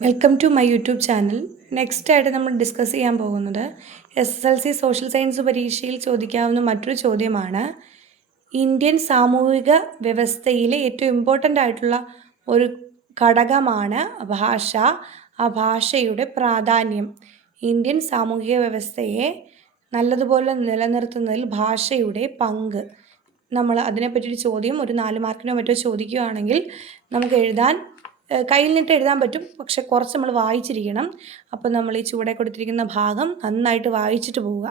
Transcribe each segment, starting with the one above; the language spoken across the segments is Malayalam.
Welcome to my YouTube channel. Next ആയിട്ട് നമ്മൾ ഡിസ്കസ് ചെയ്യാൻ പോകുന്നത് SSLC സോഷ്യൽ സയൻസ് പരീക്ഷയിൽ ചോദിക്കാവുന്ന മറ്റൊരു ചോദ്യമാണ്. ഇന്ത്യൻ സാമൂഹിക വ്യവസ്ഥയിലെ ഏറ്റവും ഇമ്പോർട്ടൻ്റ് ആയിട്ടുള്ള ഒരു ഘടകമാണ് ഭാഷ. ആ ഭാഷയുടെ പ്രാധാന്യം. ഇന്ത്യൻ സാമൂഹിക വ്യവസ്ഥയെ നല്ലതുപോലെ നിലനിർത്തുന്നതിൽ ഭാഷയുടെ പങ്ക്. നമ്മൾ അതിനെപ്പറ്റിയൊരു ചോദ്യം ഒരു 4 മാർക്കിനോ മറ്റോ ചോദിക്കുകയാണെങ്കിൽ നമുക്ക് കയ്യിൽ നിന്നിട്ട് എഴുതാൻ പറ്റും. പക്ഷെ കുറച്ച് നമ്മൾ വായിച്ചിരിക്കണം. അപ്പോൾ നമ്മൾ ഈ ചുവടെ കൊടുത്തിരിക്കുന്ന ഭാഗം നന്നായിട്ട് വായിച്ചിട്ട് പോവുക.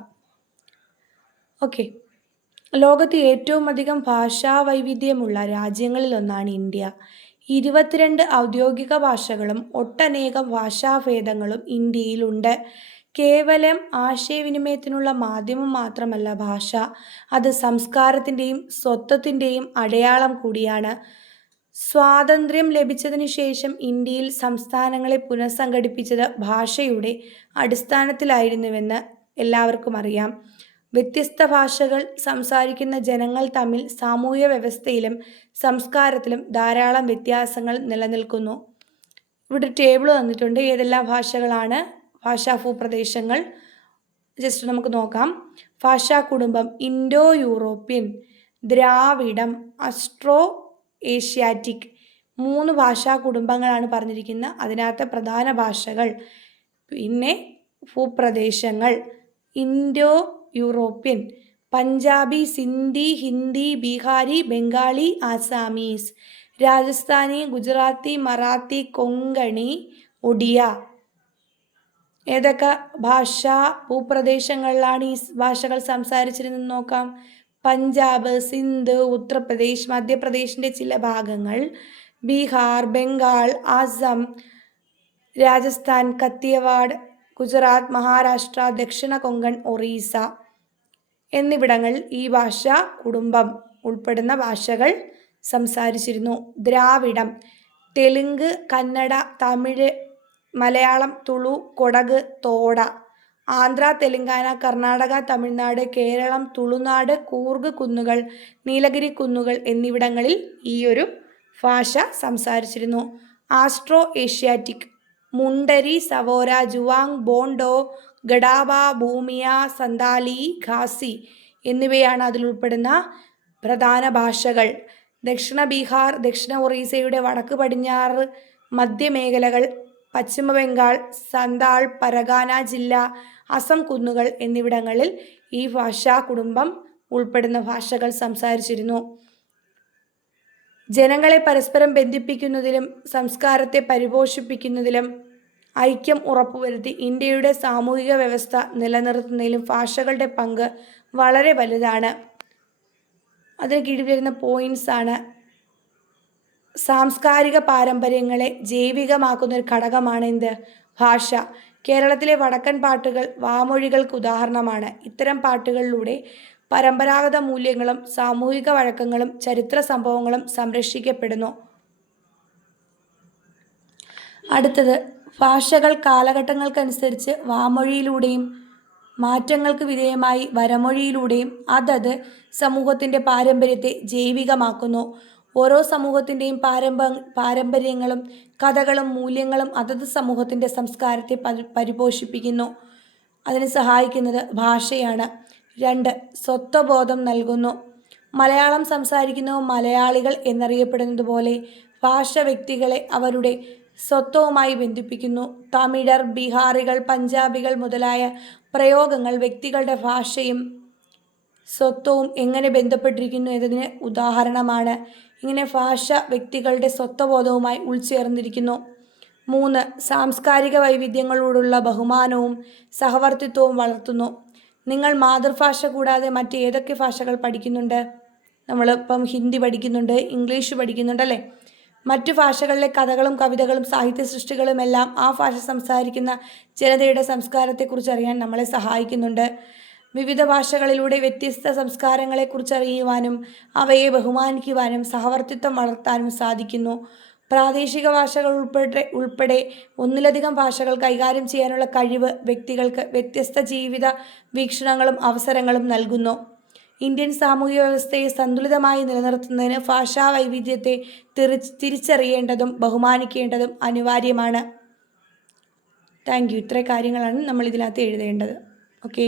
ഓക്കെ. ലോകത്ത് ഏറ്റവും അധികം ഭാഷാ വൈവിധ്യമുള്ള രാജ്യങ്ങളിലൊന്നാണ് ഇന്ത്യ. 22 ഔദ്യോഗിക ഭാഷകളും ഒട്ടനേകം ഭാഷാഭേദങ്ങളും ഇന്ത്യയിലുണ്ട്. കേവലം ആശയവിനിമയത്തിനുള്ള മാധ്യമം മാത്രമല്ല ഭാഷ, അത് സംസ്കാരത്തിൻ്റെയും സ്വത്വത്തിൻ്റെയും അടയാളം കൂടിയാണ്. സ്വാതന്ത്ര്യം ലഭിച്ചതിന് ശേഷം ഇന്ത്യയിൽ സംസ്ഥാനങ്ങളെ പുനഃസംഘടിപ്പിച്ചത് ഭാഷയുടെ അടിസ്ഥാനത്തിലായിരുന്നുവെന്ന് എല്ലാവർക്കും അറിയാം. വ്യത്യസ്ത ഭാഷകൾ സംസാരിക്കുന്ന ജനങ്ങൾ തമ്മിൽ സാമൂഹ്യ വ്യവസ്ഥയിലും സംസ്കാരത്തിലും ധാരാളം വ്യത്യാസങ്ങൾ നിലനിൽക്കുന്നു. ഇവിടെ ടേബിൾ തന്നിട്ടുണ്ട്. ഏതെല്ലാം ഭാഷകളാണ് ഭാഷാ ഭൂപ്രദേശങ്ങൾ ജസ്റ്റ് നമുക്ക് നോക്കാം. ഭാഷാ കുടുംബം: ഇൻഡോ യൂറോപ്യൻ, ദ്രാവിഡം, അസ്ട്രോ ഏഷ്യാറ്റിക്. 3 ഭാഷാ കുടുംബങ്ങളാണ് പറഞ്ഞിരിക്കുന്നത്. അതിനകത്ത് പ്രധാന ഭാഷകൾ. പിന്നെ ഭൂപ്രദേശങ്ങൾ: ഇൻഡോ യൂറോപ്യൻ, പഞ്ചാബി, സിന്ധി, ഹിന്ദി, ബീഹാരി, ബംഗാളി, ആസാമീസ്. രാജസ്ഥാനി, ഗുജറാത്തി, മറാത്തി, കൊങ്കണി, ഒഡിയ. ഏതൊക്കെ ഭാഷാ ഭൂപ്രദേശങ്ങളിലാണ് ഈ ഭാഷകൾ സംസാരിച്ചിരുന്നത് നോക്കാം. പഞ്ചാബ്, സിന്ധ്, ഉത്തർപ്രദേശ്, മധ്യപ്രദേശിൻ്റെ ചില ഭാഗങ്ങൾ, ബീഹാർ, ബംഗാൾ, ആസം, രാജസ്ഥാൻ, കത്തിയവാഡ്, ഗുജറാത്ത്, മഹാരാഷ്ട്ര, ദക്ഷിണ കൊങ്കൺ, ഒറീസ എന്നിവിടങ്ങളിൽ ഈ ഭാഷാ കുടുംബം ഉൾപ്പെടുന്ന ഭാഷകൾ സംസാരിച്ചിരുന്നു. ദ്രാവിഡം: തെലുങ്ക്, കന്നഡ, തമിഴ്, മലയാളം, തുളു, കൊടക്, തോട. ആന്ധ്ര, തെലങ്കാന, കർണാടക, തമിഴ്നാട്, കേരളം, തുളുനാട്, കൂർഗ് കുന്നുകൾ, നീലഗിരി കുന്നുകൾ എന്നിവിടങ്ങളിൽ ഈ ഒരു ഭാഷ സംസാരിച്ചിരുന്നു. ആസ്ട്രോ ഏഷ്യാറ്റിക്: മുണ്ടരി, സവോര, ജുവാങ്, ബോണ്ടോ, ഗഡാവ, ഭൂമിയ, സന്താലി, ഖാസി എന്നിവയാണ് അതിലുൾപ്പെടുന്ന പ്രധാന ഭാഷകൾ. ദക്ഷിണ ബീഹാർ, ദക്ഷിണ ഒറീസയുടെ വടക്ക് പടിഞ്ഞാറ് മധ്യമേഖലകൾ, പശ്ചിമ ബംഗാൾ, സന്താൾ, പരഗാന ജില്ല, അസം കുന്നുകൾ എന്നിവിടങ്ങളിൽ ഈ ഭാഷാ കുടുംബം ഉൾപ്പെടുന്ന ഭാഷകൾ സംസാരിച്ചിരുന്നു. ജനങ്ങളെ പരസ്പരം ബന്ധിപ്പിക്കുന്നതിലും സംസ്കാരത്തെ പരിപോഷിപ്പിക്കുന്നതിലും ഐക്യം ഉറപ്പുവരുത്തി ഇന്ത്യയുടെ സാമൂഹിക വ്യവസ്ഥ നിലനിർത്തുന്നതിലും ഭാഷകളുടെ പങ്ക് വളരെ വലുതാണ്. അതിന് കീഴിൽ വരുന്ന പോയിന്റ്സ് ആണ്. സാംസ്കാരിക പാരമ്പര്യങ്ങളെ ജൈവികമാക്കുന്ന ഒരു ഘടകമാണ് എന്ത്? ഭാഷ. കേരളത്തിലെ വടക്കൻ പാട്ടുകൾ വാമൊഴികൾക്ക് ഉദാഹരണമാണ്. ഇത്തരം പാട്ടുകളിലൂടെ പരമ്പരാഗത മൂല്യങ്ങളും സാമൂഹിക വഴക്കങ്ങളും ചരിത്ര സംഭവങ്ങളും സംരക്ഷിക്കപ്പെടുന്നു. അടുത്തത്, ഭാഷകൾ കാലഘട്ടങ്ങൾക്കനുസരിച്ച് വാമൊഴിയിലൂടെയും മാറ്റങ്ങൾക്ക് വിധേയമായി വരമൊഴിയിലൂടെയും അതത് സമൂഹത്തിൻ്റെ പാരമ്പര്യത്തെ ജൈവികമാക്കുന്നു. ഓരോ സമൂഹത്തിൻ്റെയും പാരമ്പര്യങ്ങളും കഥകളും മൂല്യങ്ങളും അതത് സമൂഹത്തിൻ്റെ സംസ്കാരത്തെ പരിപോഷിപ്പിക്കുന്നു. അതിന് സഹായിക്കുന്നത് ഭാഷയാണ്. 2. സ്വത്വബോധം നൽകുന്നു. മലയാളം സംസാരിക്കുന്നവർ മലയാളികൾ എന്നറിയപ്പെടുന്നത് പോലെ ഭാഷ വ്യക്തികളെ അവരുടെ സ്വത്വവുമായി ബന്ധിപ്പിക്കുന്നു. തമിഴർ, ബീഹാറികൾ, പഞ്ചാബികൾ മുതലായ പ്രയോഗങ്ങൾ വ്യക്തികളുടെ ഭാഷയും സ്വത്വവും എങ്ങനെ ബന്ധപ്പെട്ടിരിക്കുന്നു എന്നതിന് ഉദാഹരണമാണ്. ഇങ്ങനെ ഭാഷ വ്യക്തികളുടെ സ്വത്വബോധവുമായി ഉൾച്ചേർന്നിരിക്കുന്നു. 3. സാംസ്കാരിക വൈവിധ്യങ്ങളോടുള്ള ബഹുമാനവും സഹവർത്തിത്വവും വളർത്തുന്നു. നിങ്ങൾ മാതൃഭാഷ കൂടാതെ മറ്റേതൊക്കെ ഭാഷകൾ പഠിക്കുന്നുണ്ട്? നമ്മളിപ്പം ഹിന്ദി പഠിക്കുന്നുണ്ട്, ഇംഗ്ലീഷ് പഠിക്കുന്നുണ്ട് അല്ലേ? മറ്റു ഭാഷകളിലെ കഥകളും കവിതകളും സാഹിത്യ സൃഷ്ടികളുമെല്ലാം ആ ഭാഷ സംസാരിക്കുന്ന ജനതയുടെ സംസ്കാരത്തെക്കുറിച്ച് അറിയാൻ നമ്മളെ സഹായിക്കുന്നുണ്ട്. വിവിധ ഭാഷകളിലൂടെ വ്യത്യസ്ത സംസ്കാരങ്ങളെക്കുറിച്ച് അറിയുവാനും അവയെ ബഹുമാനിക്കുവാനും സഹവർത്തിത്വം വളർത്താനും സാധിക്കുന്നു. പ്രാദേശിക ഭാഷകൾ ഉൾപ്പെടെ ഒന്നിലധികം ഭാഷകൾ കൈകാര്യം ചെയ്യാനുള്ള കഴിവ് വ്യക്തികൾക്ക് വ്യത്യസ്ത ജീവിത വീക്ഷണങ്ങളും അവസരങ്ങളും നൽകുന്നു. ഇന്ത്യൻ സാമൂഹിക വ്യവസ്ഥയെ സന്തുലിതമായി നിലനിർത്തുന്നതിന് ഭാഷാ വൈവിധ്യത്തെ തിരിച്ചറിയേണ്ടതും ബഹുമാനിക്കേണ്ടതും അനിവാര്യമാണ്. Thank you. ഇത്രയും കാര്യങ്ങളാണ് നമ്മൾ ഇതിനകത്ത് എഴുതേണ്ടത്. ഓക്കെ.